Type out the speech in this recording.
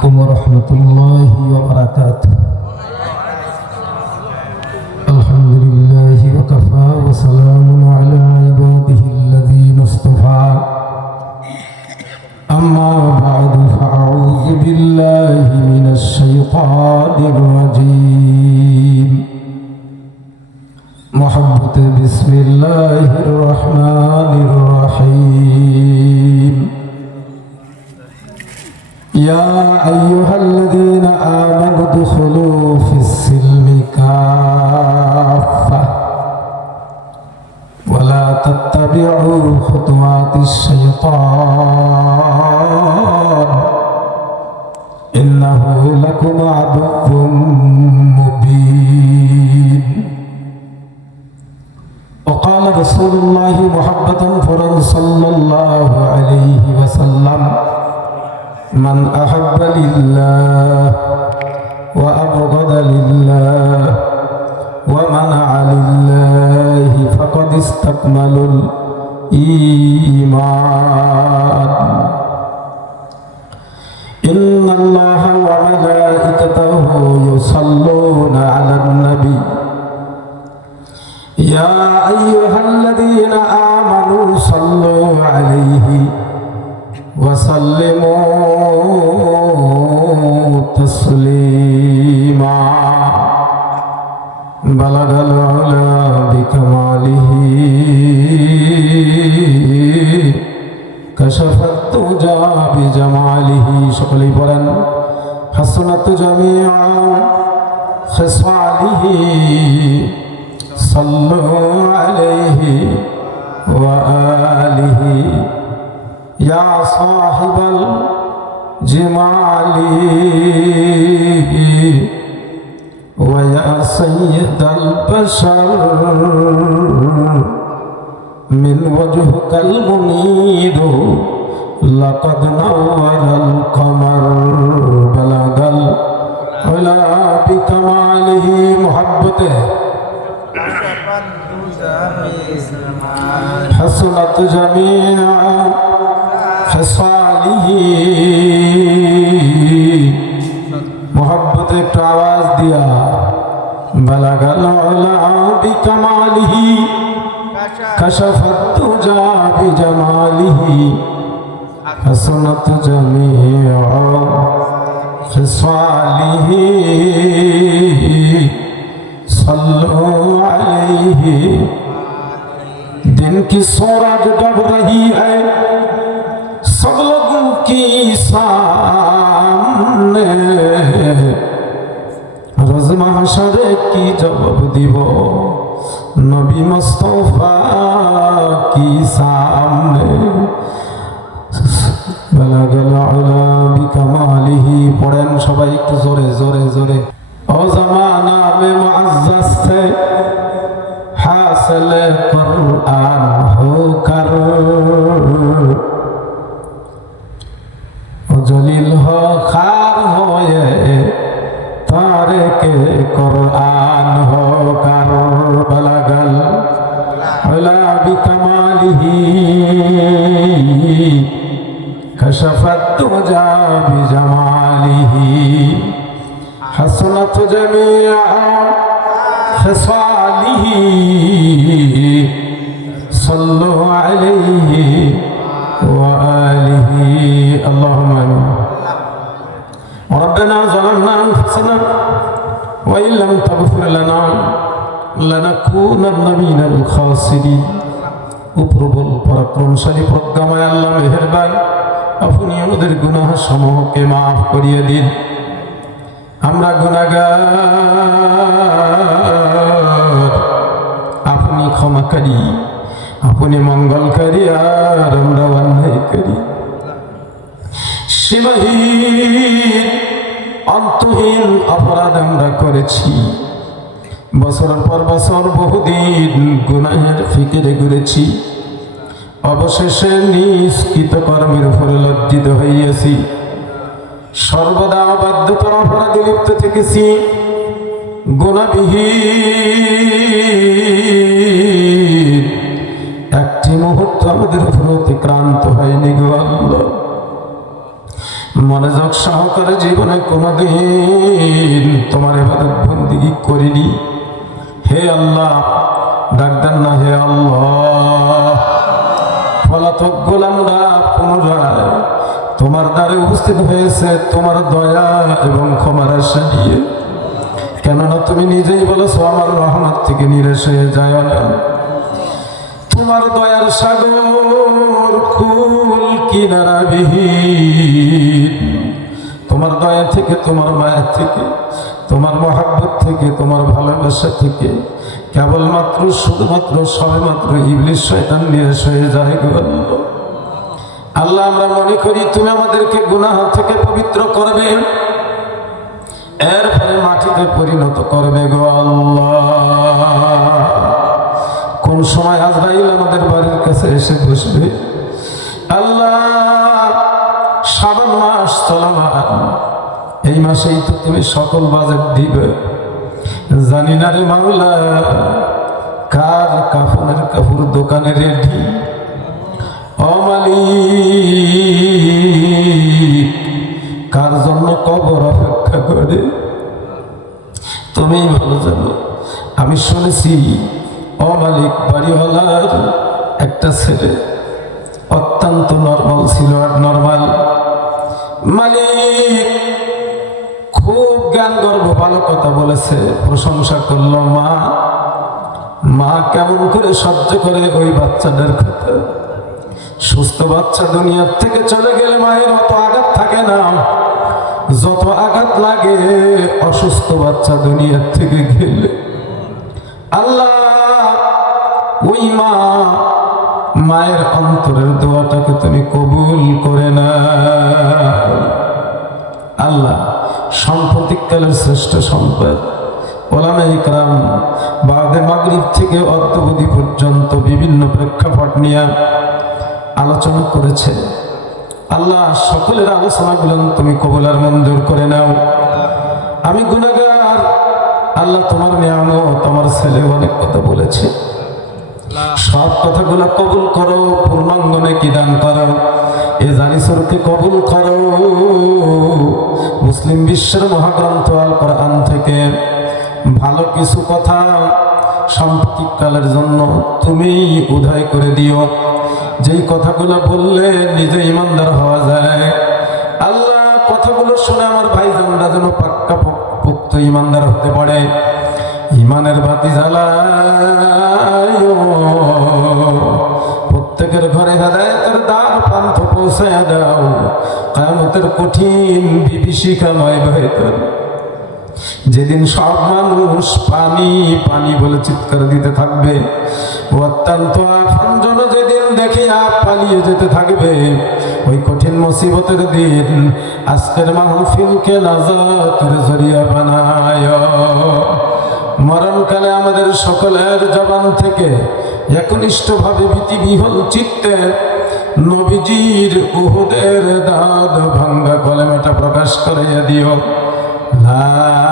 عليكم ورحمة الله وبركاته. الحمد لله وكفى وسلام على عباده الذين اصطفى. أما بعد فأعوذ بالله من الشيطان الرجيم. محبة بسم الله الرحمن الرحيم. يا أيها الذين آمنوا ادخلوا في السلم كافة. ولا تتبعوا خطوات الشيطان. إنه لكم عدو مبين. وقال رسول الله محبة فرن صلى الله عليه وسلم من أحب لله وأبغض لله ومنع لله فقد استكملوا الإيمان. إن الله وملائكته يصلون على النبي. يا أيها الذين آمنوا صلوا عليه وسلموا كشف التجى بجماله شقلي برن حسنت جميع خصاله. صلوا عليه وآله. يا صاحب الجمال ويا سيد البشر. من وجهك المنير لقد نور القمر بلغ العلا بكماله محبته حسنت جميع خصاله মোহাম্মত একটু আওয়াজ দিয়া বালাগাল বিকামালিহি كشفت تجا بجماله حسنت جميع خصاله صلوا عليه دن کی سورج ڈب رہی ہے सब लोगों की सामने रोज महाशरे की जवाब দিব নবী মোস্তফা কি সামনে? বেলা গেল বিকামালিহি। পড়েন সবাই একটু জোরে জোরে জোরে। ও জামানা মে মুআজ্জাজ হাসলে কুরআন হোকা তিনি ও প্রবল পরাক্রমশালী প্রজ্ঞাময় আল্লাহ মেহেরবান, আপনি ওদের গুনাহ সমূহকে মাফ করিয়ে দিন। আমরা গুণাগার আপনি ক্ষমাকারী, আপনি মঙ্গলকারী, আর আমরা অন্যায়কারী। সীমাহীন, অন্তহীন অপরাধ আমরা করেছি। বছরের পর বছর বহুদিন গুনাহের ফিকিরে ঘুরেছি। অবশেষে নিষ্কৃত কর্মের উপরে লজ্জিত হইয়াছি। সর্বদা বাধ্যতার অপরাধে লিপ্ত থেকেছি। গুণাবিহীন। একটি মুহূর্ত আমাদের উপর অতিক্রান্ত হয়নি গো আল্লাহ। মনোযোগ সহকারে জীবনে কোনোদিন তোমার এবার বন্দিগি করিনি। হে আল্লাহ ডাকদান না হে আল্লাহ। পলাতক গোলামরা পুনরায় তোমার দ্বারে উপস্থিত হয়েছে, তোমার দয়া এবং ক্ষমার আশা কেননা তুমি নিজেই বলেছ, আমার রহমত থেকে নিরেশ হয়ে যায় না। তোমার দয়ার সাগর কুল কিনারা বিহীন। তোমার দয়া থেকে, তোমার মায়া থেকে, তোমার মহাব্বত থেকে, তোমার ভালোবাসা থেকে, কেবলমাত্র, শুধুমাত্র, সবেমাত্র ইবলিশ শয়তান নিরাশ হয়ে যায় আল্লাহ। আমরা মনে করি তুমি আমাদেরকে গুনাহ থেকে পবিত্র করবে, এরপরে মাটিতে পরিণত করবে গো কোন সময় আজরাইল আমাদের বাড়ির কাছে এসে বসবে এই মাসেই তো তুমি সকল বাজেট দিবে। জানি না রে মাওলা, কার কাফনের কাপড় দোকানে রেডি? অমালিক কার জন্য কবর অপেক্ষা করে? তুমি ভালো জানো, আমি শুনেছি অমালিক বাড়িওয়ালার একটা ছেলে অত্যন্ত নর্মাল ছিল আর নর্মাল মালিক খুব জ্ঞান গর্ব ভালো কথা বলেছে, প্রশংসা করল মা। মা কেমন করে সহ্য করে ওই বাচ্চাদের কথা সুস্থ বাচ্চা দুনিয়ার থেকে চলে গেলে মায়ের অত আঘাত থাকে না। যত আঘাত লাগে, অসুস্থ বাচ্চা দুনিয়ার থেকে গেলে। আল্লাহ, ওই মা, মায়ের অন্তরের দোয়াটাকে তুমি কবুল করে না আল্লাহ সাম্প্রতিককালের শ্রেষ্ঠ সম্পদ। ওলামা বাদে মাগরিব থেকে অদ্যবধি পর্যন্ত বিভিন্ন প্রেক্ষাপট নিয়ে আলোচনা করেছে। আল্লাহ সকলের আলোচনাগুলো তুমি কবলার মঞ্জুর করে নাও। আমি গুণাগার আল্লাহ তোমার নিয়ামো তোমার ছেলে অনেক কথা বলেছে। সব কথাগুলো কবুল করো, পূর্ণাঙ্গনে কি দান করো। এ জানিসরকে কবুল করো। মুসলিম বিশ্বের মহাগ্রন্থ আল কোরআন থেকে ভালো কিছু কথা সাম্প্রতিককালের জন্য তুমি উদয় করে দিও। যেই কথাগুলো বললে নিজে ইমানদার হওয়া যায়। আল্লাহ কথাগুলো শুনে আমার ভাইজানরা যেন পাক্কা পোক- পুক্ত ইমানদার হতে পারে। ইমানের বাতি জ্বালায় প্রত্যেকের ঘরে হেদায়তের প্রান্ত পৌঁছায় দাও। কামতের কঠিন বিভীষিকাময় ভেতর যেদিন সব মানুষ পানি পানি বলে চিৎকার দিতে থাকবে অত্যন্ত আপনজন যেদিন দেখে আপ পালিয়ে যেতে থাকবে, ওই কঠিন মুসিবতের দিন আজকের মাহফিলকে নাজাতের জরিয়া বানায়। মরণকালে আমাদের সকলের জবান থেকে একনিষ্ঠভাবে ভীতিবিহল চিত্তে নবীজির উহুদের দাদ ভাঙ্গা কলেমাটা প্রকাশ করে দিও। লা